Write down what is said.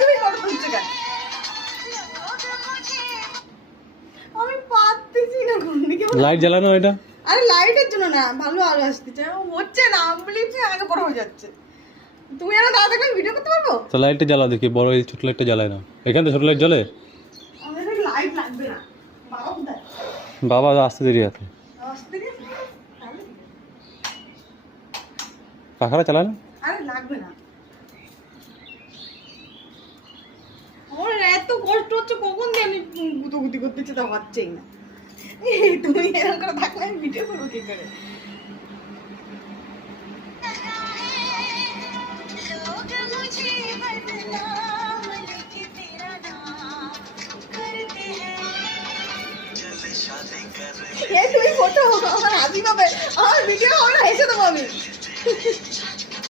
তুমি ফটো তুলছো কেন? আমি পারতেছি না কোন দিকে। লাইট জ্বালানো এটা? আরে লাইটের জন্য না, ভালো আলো আসতেছে, হচ্ছে না বলি আগে বড় হয়ে যাচ্ছে। তুমি আর দাদা দেখলে ভিডিও করতে পারবো? তো লাইটটা জ্বালা দেখি, বড় এই ছোট লাইটটা জ্বালায় না। এখানে ছোট লাইট জ্বলে? আমাদের লাইট লাগবে না। বাবা কোথায়? বাবা আসতে দেরি আছে। আসতে গেছে? পাখাটা চালায় না? আরে লাগবে না। আমার এত কষ্ট হচ্ছে, কখন দিয়ে আমি গুতগুতি করতেছি তা হচ্ছেই না। তুমি এরকম করে থাকলে আমি ভিডিও করবো কি করে? তুমি ফটো আমার হাসি পাবে, আমার ভিডিও হবে না, হেসে দেবো আমি।